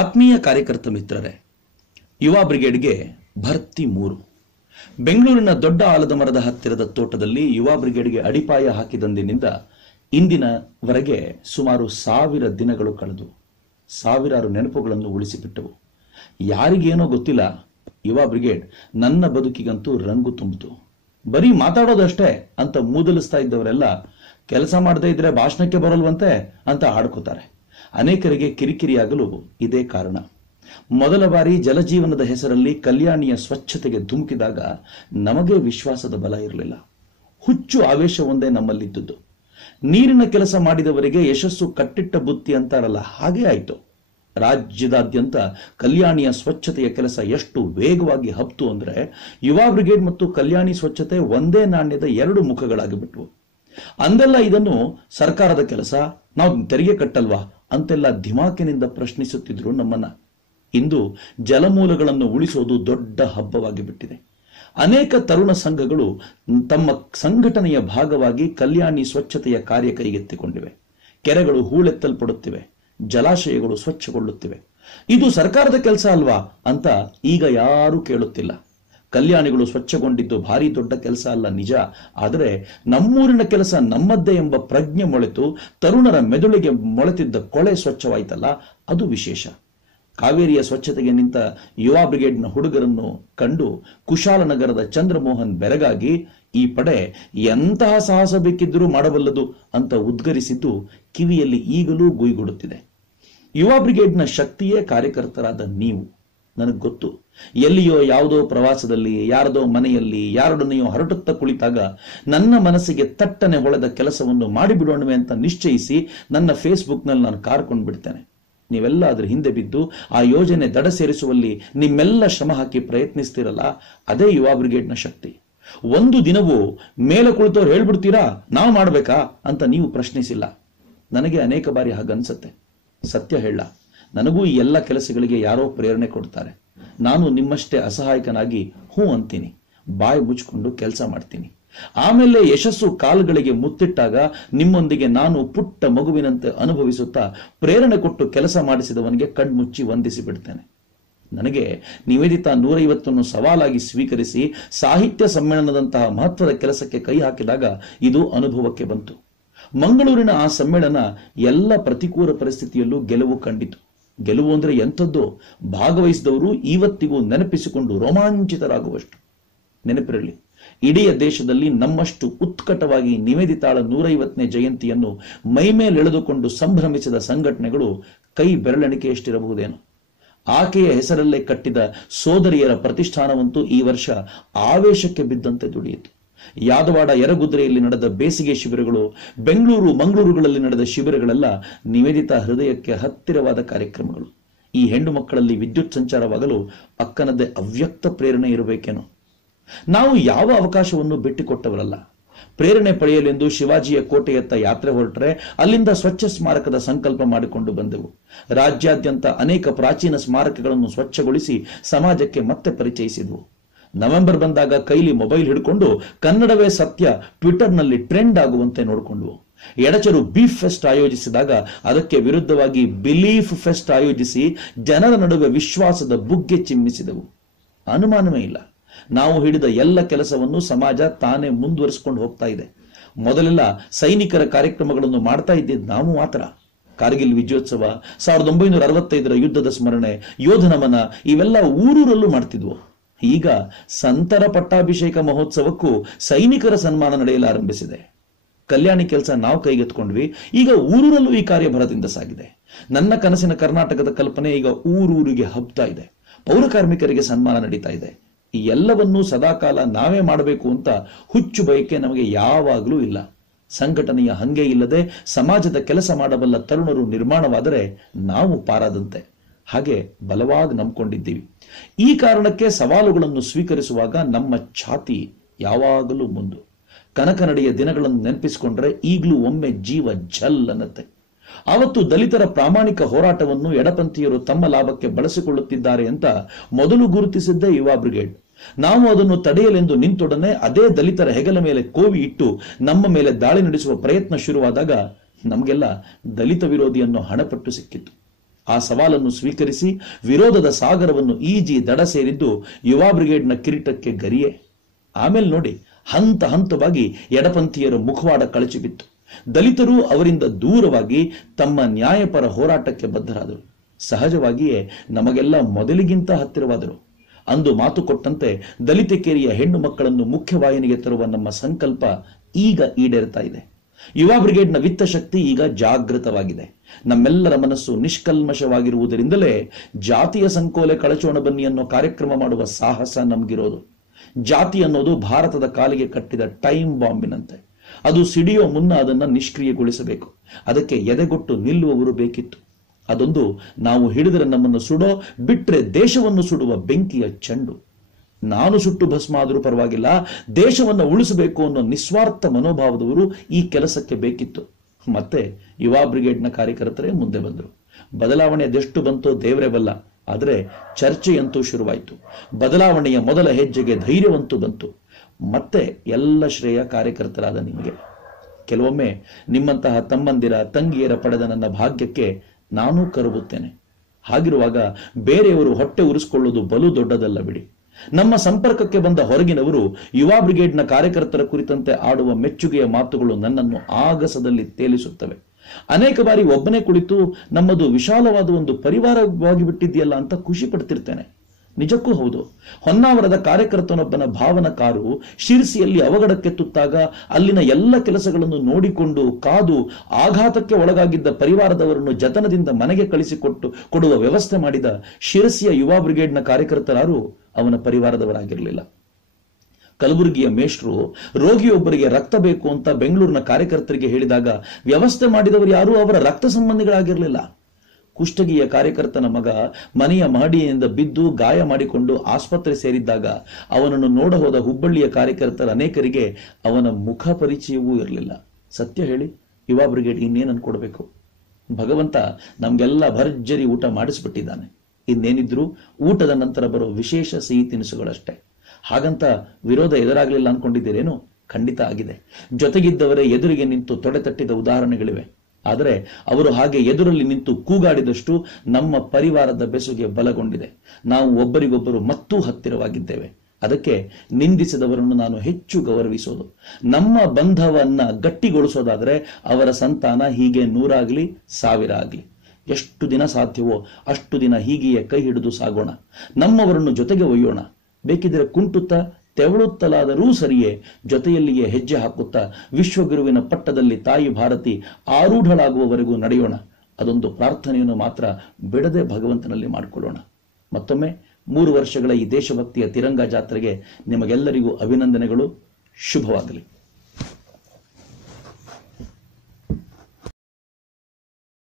ಆತ್ಮೀಯ ಕಾರ್ಯಕರ್ತ ಮಿತ್ರರೇ, ಯುವ ಬ್ರಿಗೇಡ್ಗೆ ಭರ್ತಿ 3. ಬೆಂಗಳೂರಿನ ದೊಡ್ಡ ಆಲದ ಮರದ ಹತ್ತಿರದ ತೋಟದಲ್ಲಿ ಯುವ ಬ್ರಿಗೇಡ್ಗೆ ಅಡಿಪಾಯ ಹಾಕಿದಂದಿನಿಂದ ಇಂದಿನವರೆಗೆ ಸುಮಾರು 1000 ದಿನಗಳು ಕಳೆದು ಸಾವಿರಾರು ನೆನಪುಗಳನ್ನು ಉಳಿಸಿಬಿಟ್ಟವು. ಯಾರಿಗೇನೋ ಗೊತ್ತಿಲ್ಲ, ಯುವ ಬ್ರಿಗೇಡ್ ನನ್ನ ಬದುಕಿಗಂತೂ ರಂಗು ತುಂಬಿತು. ಬರೀ ಮಾತಾಡೋದಷ್ಟೇ ಅಂತ ಮೂದಲಿಸ್ತಾ ಇದ್ದವರೆಲ್ಲ ಕೆಲಸ ಮಾಡದೇ ಇದ್ರೆ ಭಾಷಣಕ್ಕೆ ಬರಲ್ವಂತೆ ಅಂತ ಹಾಡ್ಕೋತಾರೆ. ಅನೇಕರಿಗೆ ಕಿರಿಕಿರಿಯಾಗಲು ಇದೇ ಕಾರಣ. ಮೊದಲ ಬಾರಿ ಜಲಜೀವನದ ಹೆಸರಲ್ಲಿ ಕಲ್ಯಾಣಿಯ ಸ್ವಚ್ಛತೆಗೆ ಧುಮುಕಿದಾಗ ನಮಗೆ ವಿಶ್ವಾಸದ ಬಲ ಇರಲಿಲ್ಲ. ಹುಚ್ಚು ಆವೇಶ ಒಂದೇ ನಮ್ಮಲ್ಲಿದ್ದುದು. ನೀರಿನ ಕೆಲಸ ಮಾಡಿದವರಿಗೆ ಯಶಸ್ಸು ಕಟ್ಟಿಟ್ಟ ಬುತ್ತಿ ಅಂತಾರಲ್ಲ, ಹಾಗೇ ಆಯಿತು. ರಾಜ್ಯದಾದ್ಯಂತ ಕಲ್ಯಾಣಿಯ ಸ್ವಚ್ಛತೆಯ ಕೆಲಸ ಎಷ್ಟು ವೇಗವಾಗಿ ಹಬ್ತು ಅಂದ್ರೆ ಯುವ ಬ್ರಿಗೇಡ್ ಮತ್ತು ಕಲ್ಯಾಣಿ ಸ್ವಚ್ಛತೆ ಒಂದೇ ನಾಣ್ಯದ 2 ಮುಖಗಳಾಗಿಬಿಟ್ವು. ಅಂದೆಲ್ಲ ಇದನ್ನು ಸರ್ಕಾರದ ಕೆಲಸ, ನಾವು ತೆರಿಗೆ ಕಟ್ಟಲ್ವಾ ಅಂತೆಲ್ಲ ಧಿಮಾಕಿನಿಂದ ಪ್ರಶ್ನಿಸುತ್ತಿದ್ರು ನಮ್ಮನ್ನ. ಇಂದು ಜಲಮೂಲಗಳನ್ನು ಉಳಿಸೋದು ದೊಡ್ಡ ಹಬ್ಬವಾಗಿ ಬಿಟ್ಟಿದೆ. ಅನೇಕ ತರುಣ ಸಂಘಗಳು ತಮ್ಮ ಸಂಘಟನೆಯ ಭಾಗವಾಗಿ ಕಲ್ಯಾಣಿ ಸ್ವಚ್ಛತೆಯ ಕಾರ್ಯ ಕೈಗೆತ್ತಿಕೊಂಡಿವೆ. ಕೆರೆಗಳು ಹೂಳೆತ್ತಲ್ಪಡುತ್ತಿವೆ, ಜಲಾಶಯಗಳು ಸ್ವಚ್ಛಗೊಳ್ಳುತ್ತಿವೆ. ಇದು ಸರ್ಕಾರದ ಕೆಲಸ ಅಲ್ವಾ ಅಂತ ಈಗ ಯಾರೂ ಕೇಳುತ್ತಿಲ್ಲ. ಕಲ್ಯಾಣಿಗಳು ಸ್ವಚ್ಛಗೊಂಡಿದ್ದು ಭಾರಿ ದೊಡ್ಡ ಕೆಲಸ ಅಲ್ಲ ನಿಜ, ಆದರೆ ನಮ್ಮೂರಿನ ಕೆಲಸ ನಮ್ಮದ್ದೇ ಎಂಬ ಪ್ರಜ್ಞೆ ಮೊಳೆತು ತರುಣರ ಮೆದುಳಿಗೆ ಮೊಳೆತಿದ್ದ ಕೊಳೆ ಸ್ವಚ್ಛವಾಯ್ತಲ್ಲ, ಅದು ವಿಶೇಷ. ಕಾವೇರಿಯ ಸ್ವಚ್ಛತೆಗೆ ನಿಂತ ಯುವ ಬ್ರಿಗೇಡ್ನ ಹುಡುಗರನ್ನು ಕಂಡು ಕುಶಾಲನಗರದ ಚಂದ್ರಮೋಹನ್ ಬೆರಗಾಗಿ ಈ ಪಡೆ ಎಂತಹ ಸಾಹಸ ಬೇಕಿದ್ದರೂ ಮಾಡಬಲ್ಲದು ಅಂತ ಉದ್ಗರಿಸಿದ್ದು ಕಿವಿಯಲ್ಲಿ ಈಗಲೂ ಗುಯ್ಗುಡುತ್ತಿದೆ. ಯುವ ಬ್ರಿಗೇಡ್ನ ಶಕ್ತಿಯೇ ಕಾರ್ಯಕರ್ತರಾದ ನೀವು. ನನಗೆ ಗೊತ್ತು, ಎಲ್ಲಿಯೋ ಯಾವುದೋ ಪ್ರವಾಸದಲ್ಲಿ, ಯಾರದೋ ಮನೆಯಲ್ಲಿ, ಯಾರೊಡನೆಯೋ ಹರಟುತ್ತಾ ಕುಳಿತಾಗ ನನ್ನ ಮನಸ್ಸಿಗೆ ತಟ್ಟನೆ ಹೊಳೆದ ಕೆಲಸವನ್ನು ಮಾಡಿಬಿಡೋಣವೆ ಅಂತ ನಿಶ್ಚಯಿಸಿ ನನ್ನ ಫೇಸ್ಬುಕ್ನಲ್ಲಿ ನಾನು ಕಾರ್ಕೊಂಡು ಬಿಡ್ತೇನೆ. ನೀವೆಲ್ಲ ಅದ್ರ ಹಿಂದೆ ಬಿದ್ದು ಆ ಯೋಜನೆ ದಡ ಸೇರಿಸುವಲ್ಲಿ ನಿಮ್ಮೆಲ್ಲ ಶ್ರಮ ಹಾಕಿ ಪ್ರಯತ್ನಿಸ್ತಿರಲ್ಲ, ಅದೇ ಯುವ ಬ್ರಿಗೇಡ್ನ ಶಕ್ತಿ. ಒಂದು ದಿನವೂ ಮೇಲೆ ಕುಳಿತವ್ರು ಹೇಳ್ಬಿಡ್ತೀರಾ ನಾವು ಮಾಡ್ಬೇಕಾ ಅಂತ ನೀವು ಪ್ರಶ್ನಿಸಿಲ್ಲ. ನನಗೆ ಅನೇಕ ಬಾರಿ ಹಾಗನ್ಸತ್ತೆ. ಸತ್ಯ ಹೇಳ, ನನಗೂ ಈ ಎಲ್ಲ ಕೆಲಸಗಳಿಗೆ ಯಾರೋ ಪ್ರೇರಣೆ ಕೊಡ್ತಾರೆ. ನಾನು ನಿಮ್ಮಷ್ಟೇ ಅಸಹಾಯಕನಾಗಿ ಹೂ ಅಂತೀನಿ, ಬಾಯಿ ಮುಚ್ಕೊಂಡು ಕೆಲಸ ಮಾಡ್ತೀನಿ. ಆಮೇಲೆ ಯಶಸ್ಸು ಕಾಲುಗಳಿಗೆ ಮುತ್ತಿಟ್ಟಾಗ ನಿಮ್ಮೊಂದಿಗೆ ನಾನು ಪುಟ್ಟ ಮಗುವಿನಂತೆ ಅನುಭವಿಸುತ್ತಾ ಪ್ರೇರಣೆ ಕೊಟ್ಟು ಕೆಲಸ ಮಾಡಿಸಿದವನಿಗೆ ಕಣ್ಮುಚ್ಚಿ ವಂದಿಸಿ ಬಿಡ್ತೇನೆ. ನನಗೆ ನಿವೇದಿತಾ 150 ಸವಾಲಾಗಿ ಸ್ವೀಕರಿಸಿ ಸಾಹಿತ್ಯ ಸಮ್ಮೇಳನದಂತಹ ಮಹತ್ವದ ಕೆಲಸಕ್ಕೆ ಕೈ ಹಾಕಿದಾಗ ಇದು ಅನುಭವಕ್ಕೆ ಬಂತು. ಮಂಗಳೂರಿನ ಆ ಸಮ್ಮೇಳನ ಎಲ್ಲ ಪ್ರತಿಕೂಲ ಪರಿಸ್ಥಿತಿಯಲ್ಲೂ ಗೆಲುವು ಕಂಡಿತು. ಗೆಲುವು ಅಂದ್ರೆ ಎಂಥದ್ದು, ಭಾಗವಹಿಸಿದವರು ಇವತ್ತಿಗೂ ನೆನಪಿಸಿಕೊಂಡು ರೋಮಾಂಚಿತರಾಗುವಷ್ಟು. ನೆನಪಿರಲಿ, ಇಡೀ ದೇಶದಲ್ಲಿ ನಮ್ಮಷ್ಟು ಉತ್ಕಟವಾಗಿ ನಿವೇದಿತಾಳ 150ನೇ ಜಯಂತಿಯನ್ನು ಮೈಮೇಲೆಳೆದುಕೊಂಡು ಸಂಭ್ರಮಿಸಿದ ಸಂಘಟನೆಗಳು ಕೈ ಬೆರಳೆಣಿಕೆಯಷ್ಟಿರಬಹುದೇನೋ. ಆಕೆಯ ಹೆಸರಲ್ಲೇ ಕಟ್ಟಿದ ಸೋದರಿಯರ ಪ್ರತಿಷ್ಠಾನವಂತೂ ಈ ವರ್ಷ ಆವೇಶಕ್ಕೆ ಬಿದ್ದಂತೆ ದುಡಿಯಿತು. ಯಾದವಾಡ ಯರಗುದ್ರೆಯಲ್ಲಿ ನಡೆದ ಬೇಸಿಗೆ ಶಿಬಿರಗಳು, ಬೆಂಗಳೂರು ಮಂಗಳೂರುಗಳಲ್ಲಿ ನಡೆದ ಶಿಬಿರಗಳೆಲ್ಲ ನಿವೇದಿತಾ ಹೃದಯಕ್ಕೆ ಹತ್ತಿರವಾದ ಕಾರ್ಯಕ್ರಮಗಳು. ಈ ಹೆಣ್ಣು ಮಕ್ಕಳಲ್ಲಿ ವಿದ್ಯುತ್ ಸಂಚಾರವಾಗಲು ಅಕ್ಕನದ್ದೇ ಅವ್ಯಕ್ತ ಪ್ರೇರಣೆ ಇರಬೇಕೇನೋ. ನಾವು ಯಾವ ಅವಕಾಶವನ್ನು ಬಿಟ್ಟುಕೊಟ್ಟವರಲ್ಲ. ಪ್ರೇರಣೆ ಪಡೆಯಲೆಂದು ಶಿವಾಜಿಯ ಕೋಟೆಯತ್ತ ಯಾತ್ರೆ ಹೊರಟರೆ ಅಲ್ಲಿಂದ ಸ್ವಚ್ಛ ಸ್ಮಾರಕದ ಸಂಕಲ್ಪ ಮಾಡಿಕೊಂಡು ಬಂದೆವು. ರಾಜ್ಯಾದ್ಯಂತ ಅನೇಕ ಪ್ರಾಚೀನ ಸ್ಮಾರಕಗಳನ್ನು ಸ್ವಚ್ಛಗೊಳಿಸಿ ಸಮಾಜಕ್ಕೆ ಮತ್ತೆ ಪರಿಚಯಿಸಿದ್ವು. ನವೆಂಬರ್ ಬಂದಾಗ ಕೈಲಿ ಮೊಬೈಲ್ ಹಿಡ್ಕೊಂಡು ಕನ್ನಡವೇ ಸತ್ಯ ಟ್ವಿಟರ್ನಲ್ಲಿ ಟ್ರೆಂಡ್ ಆಗುವಂತೆ ನೋಡಿಕೊಂಡ್ವು. ಎಡಚರು ಬೀಫ್ ಫೆಸ್ಟ್ ಆಯೋಜಿಸಿದಾಗ ಅದಕ್ಕೆ ವಿರುದ್ಧವಾಗಿ ಬಿಲೀಫ್ ಫೆಸ್ಟ್ ಆಯೋಜಿಸಿ ಜನರ ನಡುವೆ ವಿಶ್ವಾಸದ ಬುಗ್ಗೆ ಚಿಮ್ಮಿಸಿದೆವು. ಅನುಮಾನವೇ ಇಲ್ಲ, ನಾವು ಹಿಡಿದ ಎಲ್ಲ ಕೆಲಸವನ್ನು ಸಮಾಜ ತಾನೇ ಮುಂದುವರಿಸಿಕೊಂಡು ಹೋಗ್ತಾ ಇದೆ. ಮೊದಲೆಲ್ಲ ಸೈನಿಕರ ಕಾರ್ಯಕ್ರಮಗಳನ್ನು ಮಾಡ್ತಾ ಇದ್ದಿದ್ದು ನಾವು ಮಾತ್ರ. ಕಾರ್ಗಿಲ್ ವಿಜಯೋತ್ಸವ, 1965ರ ಯುದ್ಧದ ಸ್ಮರಣೆ, ಯೋಧ ನಮನ ಇವೆಲ್ಲ ಊರೂರಲ್ಲೂ ಮಾಡ್ತಿದ್ವು. ಈಗ ಸಂತರ ಪಟ್ಟಾಭಿಷೇಕ ಮಹೋತ್ಸವಕ್ಕೂ ಸೈನಿಕರ ಸನ್ಮಾನ ನಡೆಯಲಾರಂಭಿಸಿದೆ. ಕಲ್ಯಾಣಿ ಕೆಲಸ ನಾವು ಕೈಗೆತ್ಕೊಂಡ್ವಿ, ಈಗ ಊರೂರಲ್ಲೂ ಈ ಕಾರ್ಯ ಭರದಿಂದ ಸಾಗಿದೆ. ನನ್ನ ಕನಸಿನ ಕರ್ನಾಟಕದ ಕಲ್ಪನೆ ಈಗ ಊರೂರಿಗೆ ಹಬ್ತಾ ಇದೆ. ಪೌರ ಕಾರ್ಮಿಕರಿಗೆ ಸನ್ಮಾನ ನಡೀತಾ ಇದೆ. ಈ ಎಲ್ಲವನ್ನೂ ಸದಾಕಾಲ ನಾವೇ ಮಾಡಬೇಕು ಅಂತ ಹುಚ್ಚು ಬಯಕೆ ನಮಗೆ ಯಾವಾಗಲೂ ಇಲ್ಲ. ಸಂಘಟನೆಯ ಹಂಗೆ ಇಲ್ಲದೆ ಸಮಾಜದ ಕೆಲಸ ಮಾಡಬಲ್ಲ ತರುಣರು ನಿರ್ಮಾಣವಾದರೆ ನಾವು ಪಾರಾದಂತೆ. ಹಾಗೆ ಬಲವಾಗಿ ನಂಬಿಕೊಂಡಿದ್ದೀವಿ. ಈ ಕಾರಣಕ್ಕೆ ಸವಾಲುಗಳನ್ನು ಸ್ವೀಕರಿಸುವಾಗ ನಮ್ಮ ಛಾತಿ ಯಾವಾಗಲೂ ಮುಂದು. ಕನಕನಡಿಯ ದಿನಗಳನ್ನು ನೆನಪಿಸಿಕೊಂಡ್ರೆ ಈಗಲೂ ಒಮ್ಮೆ ಜೀವ ಝಲ್ ಅನ್ನತ್ತೆ. ಆವತ್ತು ದಲಿತರ ಪ್ರಾಮಾಣಿಕ ಹೋರಾಟವನ್ನು ಎಡಪಂಥೀಯರು ತಮ್ಮ ಲಾಭಕ್ಕೆ ಬಳಸಿಕೊಳ್ಳುತ್ತಿದ್ದಾರೆ ಅಂತ ಮೊದಲು ಗುರುತಿಸಿದ್ದೇ ಯುವ ಬ್ರಿಗೇಡ್. ನಾವು ಅದನ್ನು ತಡೆಯಲೆಂದು ನಿಂತೊಡನೆ ಅದೇ ದಲಿತರ ಹೆಗಲ ಮೇಲೆ ಕೋವಿ ಇಟ್ಟು ನಮ್ಮ ಮೇಲೆ ದಾಳಿ ನಡೆಸುವ ಪ್ರಯತ್ನ ಶುರುವಾದಾಗ ನಮಗೆಲ್ಲ ದಲಿತ ವಿರೋಧಿ ಅನ್ನೋ ಹಣಪಟ್ಟು ಸಿಕ್ಕಿತ್ತು. ಆ ಸವಾಲನ್ನು ಸ್ವೀಕರಿಸಿ ವಿರೋಧದ ಸಾಗರವನ್ನು ಈಜಿ ದಡ ಸೇರಿದ್ದು ಯುವ ಬ್ರಿಗೇಡ್ನ ಕಿರೀಟಕ್ಕೆ ಗರಿಯೇ. ಆಮೇಲೆ ನೋಡಿ, ಹಂತ ಹಂತವಾಗಿ ಎಡಪಂಥೀಯರ ಮುಖವಾಡ ಕಳಚಿ ಬಿತ್ತು. ದಲಿತರು ಅವರಿಂದ ದೂರವಾಗಿ ತಮ್ಮ ನ್ಯಾಯಪರ ಹೋರಾಟಕ್ಕೆ ಬದ್ಧರಾದರು. ಸಹಜವಾಗಿಯೇ ನಮಗೆಲ್ಲ ಮೊದಲಿಗಿಂತ ಹತ್ತಿರವಾದರು. ಅಂದು ಮಾತು ಕೊಟ್ಟಂತೆ ದಲಿತಕೇರಿಯ ಹೆಣ್ಣು ಮಕ್ಕಳನ್ನು ಮುಖ್ಯವಾಹಿನಿಗೆ ತರುವ ನಮ್ಮ ಸಂಕಲ್ಪ ಈಗ ಈಡೇರ್ತಾ ಇದೆ. ಯುವ ಬ್ರಿಗೇಡ್ನ ವಿತ್ತ ಶಕ್ತಿ ಈಗ ಜಾಗೃತವಾಗಿದೆ. ನಮ್ಮೆಲ್ಲರ ಮನಸ್ಸು ನಿಷ್ಕಲ್ಮಶವಾಗಿರುವುದರಿಂದಲೇ ಜಾತಿಯ ಸಂಕೋಲೆ ಕಳಚೋಣ ಬನ್ನಿ ಅನ್ನೋ ಕಾರ್ಯಕ್ರಮ ಮಾಡುವ ಸಾಹಸ ನಮಗಿರೋದು. ಜಾತಿ ಅನ್ನೋದು ಭಾರತದ ಕಾಲಿಗೆ ಕಟ್ಟಿದ ಟೈಮ್ ಬಾಂಬಿನಂತೆ. ಅದು ಸಿಡಿಯೋ ಮುನ್ನ ಅದನ್ನು ನಿಷ್ಕ್ರಿಯಗೊಳಿಸಬೇಕು. ಅದಕ್ಕೆ ಎದೆಗೊಟ್ಟು ನಿಲ್ಲುವವರು ಬೇಕಿತ್ತು. ಅದೊಂದು ನಾವು ಹಿಡಿದರೆ ನಮ್ಮನ್ನು ಸುಡೋ, ಬಿಟ್ರೆ ದೇಶವನ್ನು ಸುಡುವ ಬೆಂಕಿಯ ಚೆಂಡು. ನಾನು ಸುಟ್ಟು ಭಸ್ಮ ಆದರೂ ಪರವಾಗಿಲ್ಲ, ದೇಶವನ್ನು ಉಳಿಸಬೇಕು ಅನ್ನೋ ನಿಸ್ವಾರ್ಥ ಮನೋಭಾವದವರು ಈ ಕೆಲಸಕ್ಕೆ ಬೇಕಿತ್ತು. ಮತ್ತೆ ಯುವ ಬ್ರಿಗೇಡ್ನ ಕಾರ್ಯಕರ್ತರೇ ಮುಂದೆ ಬಂದರು. ಬದಲಾವಣೆ ಅದೆಷ್ಟು ಬಂತೋ ದೇವರೇ ಬಲ್ಲ. ಆದರೆ ಚರ್ಚೆಯಂತೂ ಶುರುವಾಯಿತು. ಬದಲಾವಣೆಯ ಮೊದಲ ಹೆಜ್ಜೆಗೆ ಧೈರ್ಯವಂತೂ ಬಂತು. ಮತ್ತೆ ಎಲ್ಲ ಶ್ರೇಯ ಕಾರ್ಯಕರ್ತರಾದ ನಿಮಗೆ. ಕೆಲವೊಮ್ಮೆ ನಿಮ್ಮಂತಹ ತಮ್ಮಂದಿರ ತಂಗಿಯರ ಪಡೆದ ನನ್ನ ಭಾಗ್ಯಕ್ಕೆ ನಾನೂ ಕರುಗುತ್ತೇನೆ. ಹಾಗಿರುವಾಗ ಬೇರೆಯವರು ಹೊಟ್ಟೆ ಉರಿಸಿಕೊಳ್ಳುವುದು ಬಲು ದೊಡ್ಡದಲ್ಲ ಬಿಡಿ. ನಮ್ಮ ಸಂಪರ್ಕಕ್ಕೆ ಬಂದ ಹೊರಗಿನವರು ಯುವ ಬ್ರಿಗೇಡ್ನ ಕಾರ್ಯಕರ್ತರ ಕುರಿತಂತೆ ಆಡುವ ಮೆಚ್ಚುಗೆಯ ಮಾತುಗಳು ನನ್ನನ್ನು ಆಗಸದಲ್ಲಿ ತೇಲಿಸುತ್ತವೆ. ಅನೇಕ ಬಾರಿ ಒಬ್ಬನೇ ಕುಳಿತು ನಮ್ಮದು ವಿಶಾಲವಾದ ಒಂದು ಪರಿವಾರವಾಗಿ ಬಿಟ್ಟಿದೆಯಲ್ಲ ಅಂತ ಖುಷಿ ಪಡ್ತಿರ್ತೇನೆ. ನಿಜಕ್ಕೂ ಹೌದು. ಹೊನ್ನಾವರದ ಕಾರ್ಯಕರ್ತನೊಬ್ಬನ ಭಾವನ ಕಾರು ಶಿರಸಿಯಲ್ಲಿ ಅವಘಡಕ್ಕೆ ತುತ್ತಾಗ ಅಲ್ಲಿನ ಎಲ್ಲ ಕೆಲಸಗಳನ್ನು ನೋಡಿಕೊಂಡು ಕಾದು ಆಘಾತಕ್ಕೆ ಒಳಗಾಗಿದ್ದ ಪರಿವಾರದವರನ್ನು ಜತನದಿಂದ ಮನೆಗೆ ಕೊಡುವ ವ್ಯವಸ್ಥೆ ಮಾಡಿದ ಶಿರಸಿಯ ಯುವ ಬ್ರಿಗೇಡ್ನ ಕಾರ್ಯಕರ್ತರಾರು ಅವನ ಪರಿವಾರದವರಾಗಿರಲಿಲ್ಲ. ಕಲಬುರಗಿಯ ಮೇಷ್ಟ್ರು ರೋಗಿಯೊಬ್ಬರಿಗೆ ರಕ್ತ ಬೇಕು ಅಂತ ಬೆಂಗಳೂರಿನ ಕಾರ್ಯಕರ್ತರಿಗೆ ಹೇಳಿದಾಗ ವ್ಯವಸ್ಥೆ ಮಾಡಿದವರು ಯಾರೂ ಅವರ ರಕ್ತ ಸಂಬಂಧಿಗಳಾಗಿರಲಿಲ್ಲ. ಕುಷ್ಟಗಿಯ ಕಾರ್ಯಕರ್ತನ ಮಗ ಮನೆಯ ಮಹಡಿಯಿಂದ ಬಿದ್ದು ಗಾಯ ಮಾಡಿಕೊಂಡು ಆಸ್ಪತ್ರೆ ಸೇರಿದ್ದಾಗ ಅವನನ್ನು ನೋಡಹೋದ ಹುಬ್ಬಳ್ಳಿಯ ಕಾರ್ಯಕರ್ತರ ಅನೇಕರಿಗೆ ಅವನ ಮುಖ ಪರಿಚಯವೂ ಇರಲಿಲ್ಲ. ಸತ್ಯ ಹೇಳಿ, ಯುವ ಬ್ರಿಗೇಡ್ ಇನ್ನೇನು ಅನ್ಕೊಡ್ಬೇಕು? ಭಗವಂತ ನಮ್ಗೆಲ್ಲ ಭರ್ಜರಿ ಊಟ ಮಾಡಿಸ್ಬಿಟ್ಟಿದ್ದಾನೆ. ಇನ್ನೇನಿದ್ರು ಊಟದ ನಂತರ ಬರೋ ವಿಶೇಷ ಸಿಹಿ ತಿನಿಸುಗಳಷ್ಟೇ. ಹಾಗಂತ ವಿರೋಧ ಎದುರಾಗಲಿಲ್ಲ ಅನ್ಕೊಂಡಿದ್ದೀರೇನು? ಖಂಡಿತ ಆಗಿದೆ. ಜೊತೆಗಿದ್ದವರೇ ಎದುರಿಗೆ ನಿಂತು ತೊಡೆ ತಟ್ಟಿದ ಉದಾಹರಣೆಗಳಿವೆ. ಆದರೆ ಅವರು ಹಾಗೆ ಎದುರಲ್ಲಿ ನಿಂತು ಕೂಗಾಡಿದಷ್ಟು ನಮ್ಮ ಪರಿವಾರದ ಬೆಸುಗೆ ಬಲಗೊಂಡಿದೆ. ನಾವು ಒಬ್ಬರಿಗೊಬ್ಬರು ಮತ್ತೂ ಹತ್ತಿರವಾಗಿದ್ದೇವೆ. ಅದಕ್ಕೆ ನಿಂದಿಸಿದವರನ್ನು ನಾನು ಹೆಚ್ಚು ಗೌರವಿಸೋದು. ನಮ್ಮ ಬಂಧವನ್ನ ಗಟ್ಟಿಗೊಳಿಸೋದಾದರೆ ಅವರ ಸಂತಾನ ಹೀಗೆ 100 ಆಗಲಿ 1000 ಆಗಲಿ, ಎಷ್ಟು ದಿನ ಸಾಧ್ಯವೋ ಅಷ್ಟು ದಿನ ಹೀಗೆಯೇ ಕೈ ಹಿಡಿದು ಸಾಗೋಣ. ನಮ್ಮವರನ್ನು ಜೊತೆಗೆ ಒಯ್ಯೋಣ. ಬೇಕಿದ್ರೆ ಕುಂಟುತ್ತಾ ತೆವಳುತ್ತಲಾದರೂ ಸರಿಯೇ ಜೊತೆಯಲ್ಲಿಯೇ ಹೆಜ್ಜೆ ಹಾಕುತ್ತಾ ವಿಶ್ವಗುರುವಿನ ಪಟ್ಟದಲ್ಲಿ ತಾಯಿ ಭಾರತಿ ಆರೂಢಳಾಗುವವರೆಗೂ ನಡೆಯೋಣ. ಅದೊಂದು ಪ್ರಾರ್ಥನೆಯನ್ನು ಮಾತ್ರ ಬಿಡದೆ ಭಗವಂತನಲ್ಲಿ ಮಾಡಿಕೊಳ್ಳೋಣ. ಮತ್ತೊಮ್ಮೆ 3 ವರ್ಷಗಳ ಈ ದೇಶಭಕ್ತಿಯ ತಿರಂಗ ಜಾತ್ರೆಗೆ ನಿಮಗೆಲ್ಲರಿಗೂ ಅಭಿನಂದನೆಗಳು. ಶುಭವಾಗಲಿ.